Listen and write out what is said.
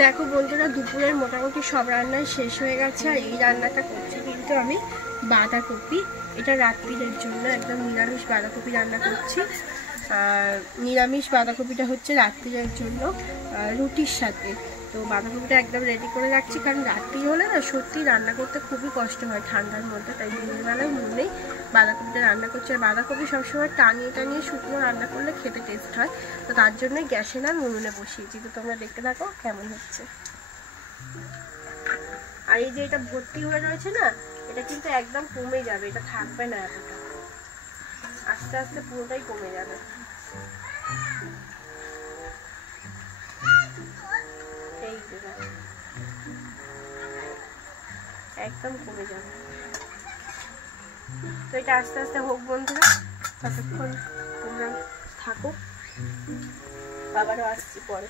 দেখো বন্ধুরা, দুপুরের মোটামুটি সব রান্নাই শেষ হয়ে গেছে। আর এই রান্নাটা করছি কিন্তু আমি বাঁধাকপি, এটা রাত্রির জন্য একদম নিরামিষ বাঁধাকপি রান্না করছি। নিরামিষ বাঁধাকপিটা হচ্ছে রাত্রির জন্য রুটির সাথে। তো বাঁধাকপিটা একদম রেডি করে রাখছি, কারণ রাত্রি হলে না সত্যি রান্না করতে খুবই কষ্ট হয় ঠান্ডার মধ্যে। তাই দিনের বেলায় মনেই বাঁধাকপিটা রান্না করছি। আর বাঁধাকপি সবসময় টানিয়ে টানিয়ে শুকনো রান্না করলে খেতে টেস্ট হয়। তো তার জন্যই গ্যাসে না উনুনে বসিয়েছি। তো তোমরা দেখতে থাকো কেমন হচ্ছে। আর এই যে এটা ভর্তি হয়ে রয়েছে না, এটা কিন্তু একদম কমে যাবে, এটা থাকবে না এতটা, আস্তে আস্তে পুরোটাই কমে যাবে। এই যে একদম কমে যাবে। তো এটা আস্তে আস্তে হোক বন্ধুরা, ততক্ষণ তোমরা থাকো, আবারও আসছি পরে।